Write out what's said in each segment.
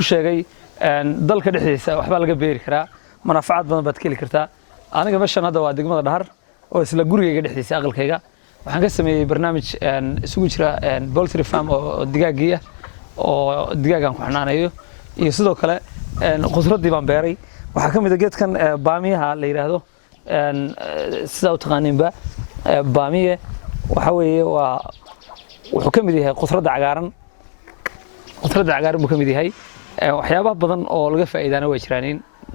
ku sheegay dalka dhexdiisa waxba laga beeri karaa manaafacaad badan baad ka heli kartaa aniga meeshan hadda waa degmada Dhahar oo isla gurigayga dhexdiisa aqalkayga waxaan ka sameeyay barnaamij isugu jira poultry farm oo digaagiya oo digaagan ku xanaanayo iyo sidoo kale khudradii baan beeray waxa kamid ah geedkan baamiyaha la yiraahdo sida u taqaaniinba baamiye waxa weeye waa wuxuu kamid yahay khudradda cagaaran buu kamid yahay waxyaabaha badan oo laga faa'iidaana way jiraan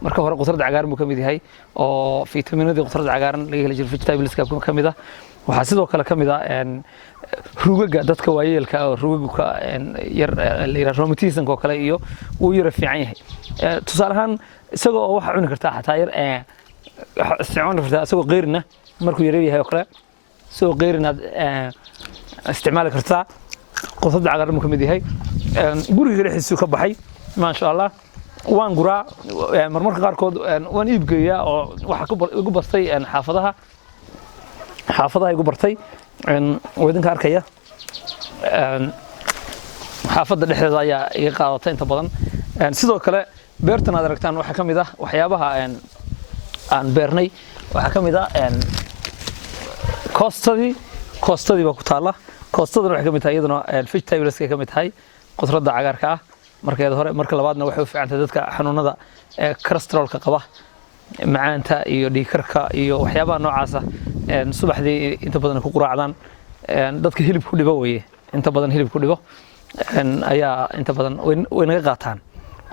marka hore khudradda cagaaran buu kamid yahay oo fiitamiinada khudradda cagaaran laga heli jiro vegetables ka kamid ah waxa sidoo kale kamid ah rugaga dadka waayeelka oo rugaga yar la yiraahdo rheumatism oo kale iyo uu yara fiican yahay tusaale ahaan isagoo waxa cuni kartaa xataa yar isticmaal kartaa isagoo qeyrina markuu yar yahay oo kale soo qeyrina isticmaal kartaa khudradda cagaaran buu kamid yahay guriga dhexdiisa ka baxay ma sha Allah waan guraa marmarka qaarkood waan iib geeyaa oo waxa ugu bartay xaafadaha igu bartay wadinka arkaya xaafadda dhexdeeda ayaa iga qaadatay inta badan sidoo kale beertan aad aragtaan waxa kamid ah waxyaabaha aan beernay waxa kamid ah koostadii baa ku taala koostadana waxa kamid tahay iyaduna vegetables ka kamid tahay khudradda cagaarka ah markeeda hore marka labaadna waxay u fiican tahay dadka xanuunada cholesterolka qaba macaanta iyo dhiigkarka iyo waxyaabaha noocaas ah subaxdii inta badan ku quraacdaan dadka hilibku dhibo weeye inta badan hilibku dhibo ayaa inta badan way naga qaataan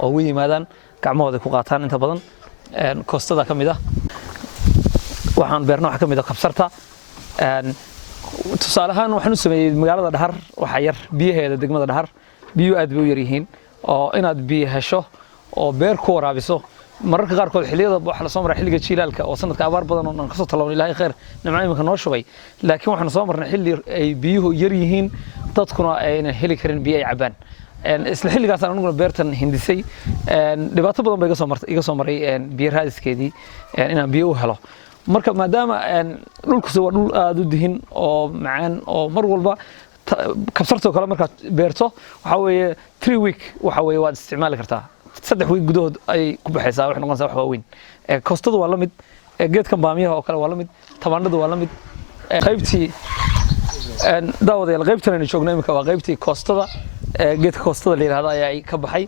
oo way yimaadaan gacmahooda ku qaataan inta badan koostada kamid ah waxaan beernaa waxa kamid ah kabsarta tusaale ahaan waxaan u sameeyay magaalada Dhahar waxa yar biyaheeda degmada Dhahar biyo aad bay u yar yihiin oo inaad biyo hesho oo beer ku waraabiso mararka qaarkood xilliyada waxa la soo maray xilliga jiilaalka oo sanadka abaar badan oo ka soo talaway ilaahay khayr nimcooyinka noo shubay laakiin waxaan soo marnay xilli ay biyuhu yar yihiin dadkuna ayna heli karin biyo ay cabaan isla xilligaas aan anaguna beertan hindisay dhibaato badan bay iga soo maray biyo raadiskeedii inaan biyo u helo marka maadaama dhulku waa dhul aad u dihin oo macaan oo mar walba kabsarto kale marka beerto waxa weeye 3 week waxa weeye waad isticmaali kartaa 3 week gudahood ay ku baxaysaa wax noqonaysa wax weyn koostadu waa la mid geedkan baamiyaha oo kale waa la mid tabaandhadu waa la mid qaybtii daawadayaal qaybtan aynu joogno imika waa qaybtii koostada geedka koostada la yiraahdo ayaa ka baxay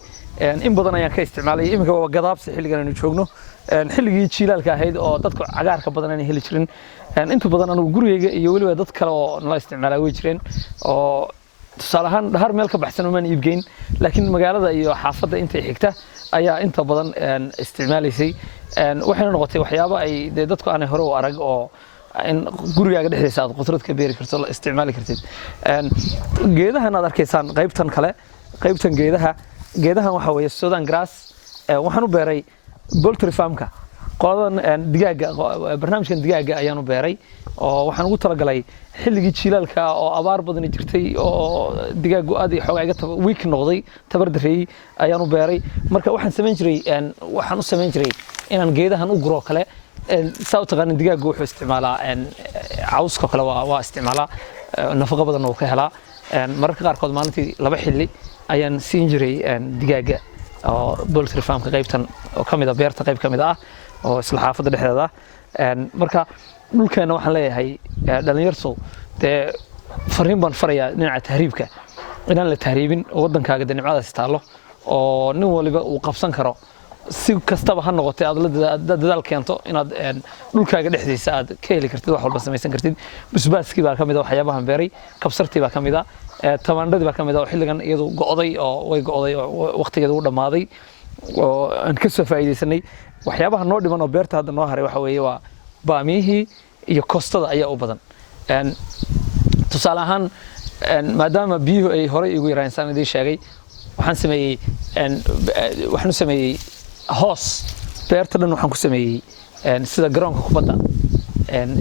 in badan ayaan ka isticmaalay imika waa gadaabsi xilligan aynu joogno xilligii jiilaalka ahayd oo dadka cagaarka badan ay heli jireen inta badan anigu gurigayga iyo waliba dad kale oo nala isticmaalay way jireen oo tusaale ahaan Dhahar meel ka baxsan uma iibgeyn laakiin magaalada iyo xaafadda inta xigta ayaa inta badan isticmaalaysay waxayna noqotay waxyaabo ay dadku aanay hore u arag oo in gurigaaga dhexdiisa aad qudrad ka beeri karto la isticmaali kartid geedahan aad arkaysaan qaybtan kale qaybtan geedahan waxa weeye Sudan grass waxaan u beeray poultry farmka qoladan digaaga barnaamijkan digaaga ayaan u beeray oo waxaan ugu talagalay xilligii jiilaalka oo abaar badan jirtay oo digaagu aad iyo xoog iga week noqday tabar dareey ayaan u beeray marka waxaan u sameyn jiray inaan geedahan u guro kale sababta qaanin digaagu wuxuu isticmaalaa cawska kale waa isticmaalaa nafaqo badan oo ka helaa mararka qaarkood maalintii 2 xilli ayaan siin jiray digaaga oo poultry farmka qaybtan oo kamid ah beerta qayb kamid ah oo isla xaafadda dhexdeeda marka dhulkeena waxaan leeyahay dhalinyartu fariin baan farayaa dhinaca tahriibka inaan la tahriibin wadankaaga nimcadaas taalo oo nin waliba uu qabsan karo si kastaba ha noqotay aad la dadaal keento inaad dhulkaaga dhexdiisa aad ka heli kartid wax walba samaysan kartid busbaaskii baa kamid ah waxyaabahan beeray kabsartii baa kamid ah tamaandhadii baa kamid ah oo xilligan iyadu go'day oo way go'day oo waqtigeedu u dhamaaday oo aan ka soo faa'iideysanay waxyaabaha noo dhiman oo beerta hadda noo haray waxa weeye waa baamiyihii iyo koostada ayaa u badan tusaale ahaan maadaama biyuhu ay hore igu yaraan sanadii sheegay waxaan sameeyay hoos beerta dhan waxaan ku sameeyay sida garoonka kubadda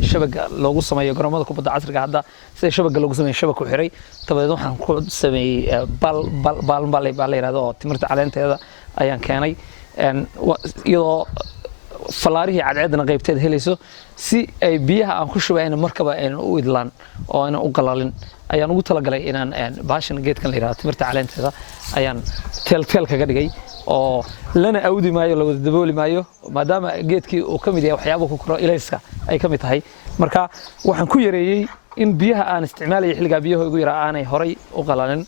shabaga loogu sameeyo garoomada kubadda casriga hadda sida shabaga loogu sameeyo shabag ku xiray tabadeed waxaan ku sameeyay bal la yiraahdo oo timirta caleenteeda ayaan keenay iyadoo falaarihii cadceedna qaybteed helayso si ay biyaha aan ku shubayna markaba aan u idlaan oo aan u qalalin ayaan ugu talagalay inaan baashan geedkan la yiraahdo timirta caleenteeda ayaan teel kaga dhigay oo lana awdi maayo la wada dabooli maayo maadaama geedkii uu ka mid yahay waxyaabo ku koro ilayska ay ka mid tahay marka waxaan ku yareeyay in biyaha aan isticmaalay xilliga biyaha ugu yaraa aanay horay u qalalin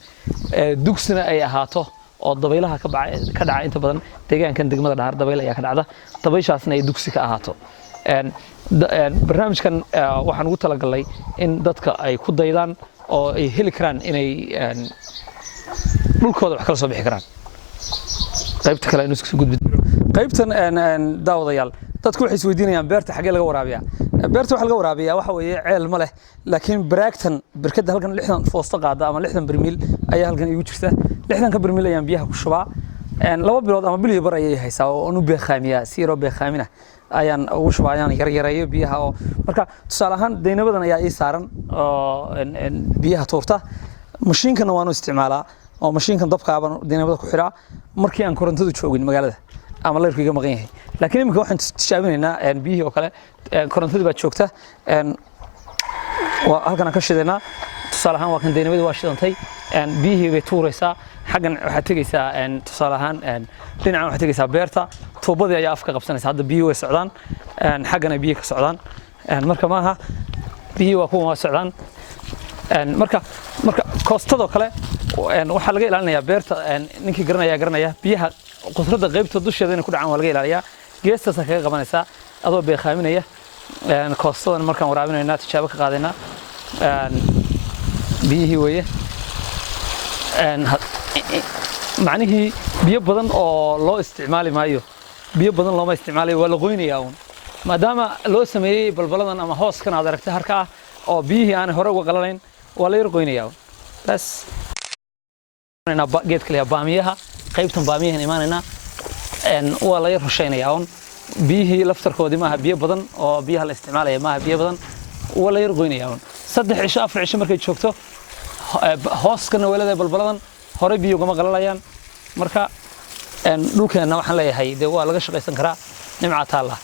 dugsina ay ahaato oo dabaylaha ka dhaca inta badan deegaankan degmada Dhahar dabayl ayaa ka dhacda dabayshaasna ay dugsi ka ahaato barnaamijkan waxaan ugu talagalay in dadka ay ku daydaan oo ay heli karaan inay dhulkooda wax kala soo bixi karaan qaybta kale inuu isku gudbid qaybtan daawadayaal dadku waxay isweydiinayaan beerta xagee laga waraabiyaa beerta waxa laga waraabiyaa waxa weeye ceel ma leh laakiin baraagtan barkada halkan 60 foosto qaada ama 60 barmiil ayaa halkan igu jirta 60 barmiil ayaan biyaha ku shubaa laba bilood ama bil iyo bar ayay haysaa oo anu beekhamiya siiro beekhamina ayaan ugu shubayaan yareeyo biyaha oo marka tusaale ahaan deynabadan ayaa ii saaran oo biyaha toorta mashiinkana waanu isticmaalaa oo mashiinkan dabka aaban deynabada ku xiraa markii aan korontadu joogin magaalada ama leerkiga maqan yahay laakiin imika waxaan tijaabinaynaa biyihii oo kale korontadu baa joogta waa halkan ka shideena tusaale ahaan waa kan deynabada waa shidantay biyihii bay tuuraysaa xagan waxa tagaysaa tusaale ahaan dhinacan waxa tagaysaa beerta tuubadii ayaa afka qabsanaysa hadda biyo way socdaan xagana biyo ka socdaan marka maaha biyo waa kuwa socdaan marka koostado kale waxa laga ilaalinayaa beerta ninkii garanaya biyaha qudradda qaybta dusheeda inay ku dhacaan waa laga ilaaliyaa geestaas kaga qabanaysaa adoo beekhaaminaya koostadan markaan waraabinayna tijaabo ka qaadayna biyihii weeye macnihii biyo badan oo loo isticmaali maayo biyo badan looma isticmaalayo waa la qoynayaa uun maadaama loo sameeyay balbaladan ama hooskan aad aragtay harka ah oo biyihii aan hore uga qalalayn waa la yar qoynayaa bas geedka la baamiyaha qaybtan baamiyahan imaanayna waa la yar rushaynayaa uun biyihii laftarkoodii maaha biyo badan oo biyaha la isticmaalaya maaha biyo badan waa la yar qoynayaa uun 3 cisho 4 cisho markay joogto hooskana weelada balbaladan hore biyo gama qalalayaan marka dhulkeena waxaan leeyahay de waa laga shaqeysan karaa nimca taala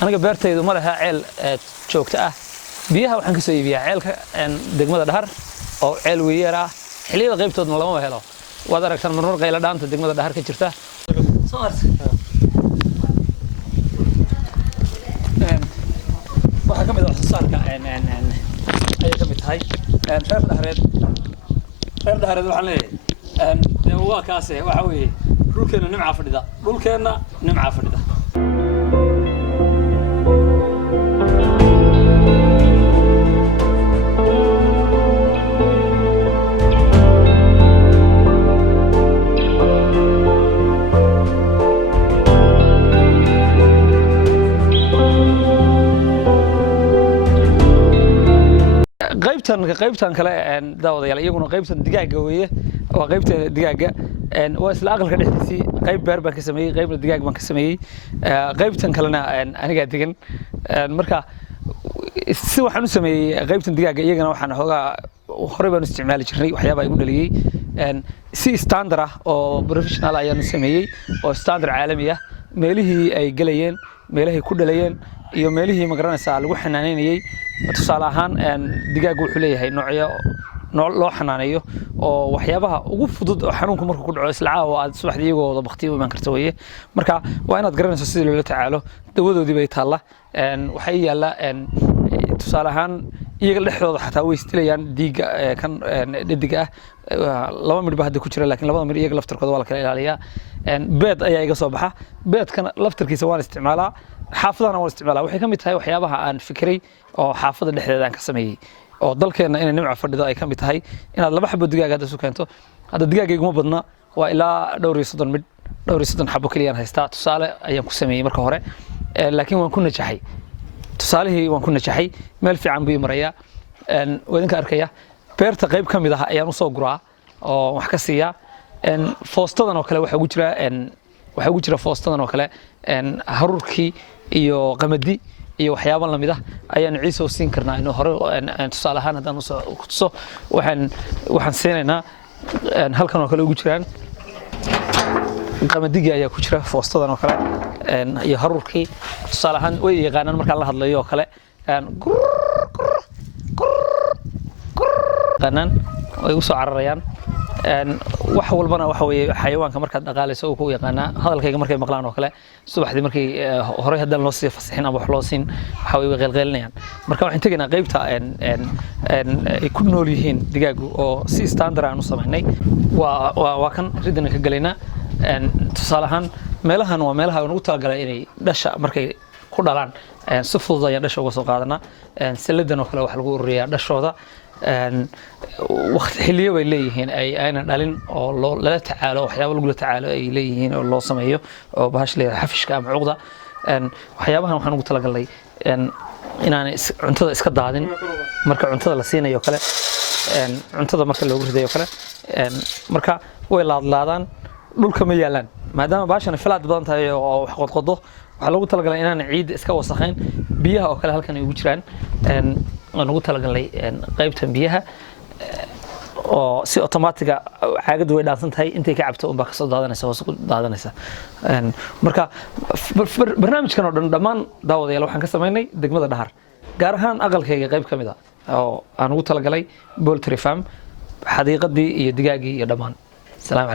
aniga beertaydu ma laha ceel joogto ah biyaha waxaan ka soo iibiyaa ceelka degmada Dhahar oo ceel weeyar ah xilliyada qaybtoodna lama helo waad aragtaan marmar qayla dhaanta degmada Dhahar ka jirta waxa kamid ah saarka ay kamid tahay reer Dhahareed waxaan leeyahay waa kaase waxa weeye dhulkeena nimca fadhida qaybtan kale daawadayaal iyaguna qaybtan digaaga weeye waa qaybta digaaga waa isla aqalka dhexdiisii qayb beer baan ka sameeyay qaybna digaag baan ka sameeyay qaybtan kalena aniga degan marka si waxaan u sameeyay qaybtan digaaga iyagana waxaan hoogaa hore baan isticmaali jirnay waxyaabo ay igu dhaliyay si standard ah oo professional ayaan sameeyay oo standard caalami ah meelihii ay galayeen meelahay ku dhalayeen iyo meelihii ma garanaysaa lagu xanaaneynayay tusaale ahaan digaagu wuxuu leeyahay noocyo loo xanaaneeyo oo waxyaabaha ugu fudud oo xanuunku markuu ku dhaco isla caawa aad subaxdii iyagoo wada baqtiyo iman karta weeye marka waa inaad garanayso sidii loola tacaalo dawadoodii bay taalla waxay yaalla tusaale ahaan iyaga dhexdooda xataa way istilayaan diiga kan dhediga ah laba midba hadda ku jira laakiin labada mid iyaga laftarkooda waa la kala ilaaliyaa beed ayaa iga soo baxa beedkana laftarkiisa waan isticmaalaa xaafadana waan isticmaalaa waxay ka mid tahay waxyaabaha aan fikiray oo xaafada dhexdeeda aan ka sameeyay oo dalkeena inay nimca fadhido ay ka mid tahay inaad laba xabo digaag hadda soo keento hadda digaagaygu ma badna waa ilaa dhowr iyo 30 xabo kaliya aan haystaa tusaale ayaan ku sameeyay marka hore laakiin waan ku najaxay tusaalihii waan ku najaxay meel fiican buu marayaa wadinka arkaya beerta qayb ka mid ah ayaan u soo guraa oo wax ka siiya foostadan oo kale waxa ugu jira foostadan oo kale haruurkii iyo qamadi iyo waxyaabo la mid ah ayaan ciiso siin karnaa inuu hore tusaale ahaan hadaan u soo kutuso waxaan siinaynaa halkan oo kale ugu jiraan qamadigi ayaa ku jira foostadan oo kale iyo haruurkii tusaale ahaan way yaqaanaan marka la hadlayo oo kale qanaan way u soo cararayaan wax walbana waxa weeye xayawaanka marka dhaqaalayso uu ku yaqaana hadalkayga markay maqlaan oo kale subaxdii markay hore hadan loo sii fasaxin ama wax loo siin waxa way qeylqeylinayaan marka waxaan tagnaa qaybta ay ku nool yihiin digaagu oo si standard aan u sameynay waa kan ridana ka galayna tusaale ahaan meelahan waa meelaha ugu talagalay inay dhasha markay ku dhalaan si fudud ayaan dhasha uga soo qaadanaa saladan oo kale wax lagu ururiyaa dhashooda waqti xilliyo way leeyihiin ayna dhalin oo lala tacaalo waxyaabo lagu la tacaalo ay leeyihiin oo loo sameeyo oo bahash leeyahay xafishka ama cuqda waxyaabahan waxaan ugu talagalnay inaanay cuntada iska daadin marka cuntada la siinayo kale cuntada marka loogu ridayo kale marka way laadlaadaan dhulka ma yaalaan maadaama baashana filaad badan tahay oo wax qodqodo waxa lagu talagalay inaan ciid iska wasakhayn biyaha oo kale halkan ay ugu jiraan aan ugu talagalay qaybtan biyaha oo si automatic caagadu way dhaansan tahay intay ka cabto baa ka soo daadanaysa hoos ku daadanaysa marka barnaamijkan oo dhan dhammaan daawadayaal waxaan ka sameynay degmada Dhahar gaar ahaan aqalkayga qayb kamid ah oo aan ugu talagalay poultry farm xadiiqadii iyo digaagii iyo dhammaan salaam